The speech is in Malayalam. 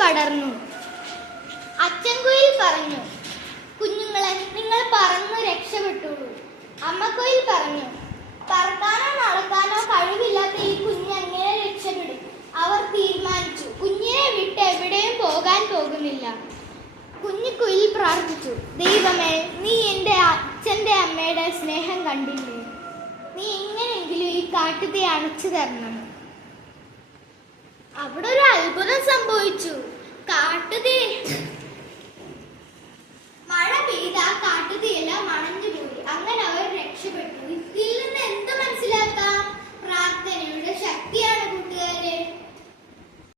പടർന്നു. അച്ചൻകുയിൽ പറഞ്ഞു, കുഞ്ഞുങ്ങളെ, നിങ്ങൾ പറന്നു രക്ഷപ്പെട്ടോളൂ. അമ്മക്കുയിൽ പറഞ്ഞു, പറക്കാനോ നടക്കാനോ കഴിവില്ലാത്ത ഈ കുഞ്ഞ് എങ്ങനെ രക്ഷപ്പെടും? അവർ തീരുമാനിച്ചു, കുഞ്ഞിനെ വിട്ട് എവിടെയും പോകാൻ പോകുന്നില്ല. കുഞ്ഞിക്കുയിൽ പ്രാർത്ഥിച്ചു, ദൈവമേ, നീ എൻ്റെ അച്ഛൻ്റെ അമ്മയുടെ സ്നേഹം കണ്ടില്ലേ? നീ എങ്ങനെയെങ്കിലും ഈ കാട്ടുതീ അണച്ചു തരണം. അവിടെ ഒരു അത്ഭുതം സംഭവിച്ചു. കാട്ടുതീ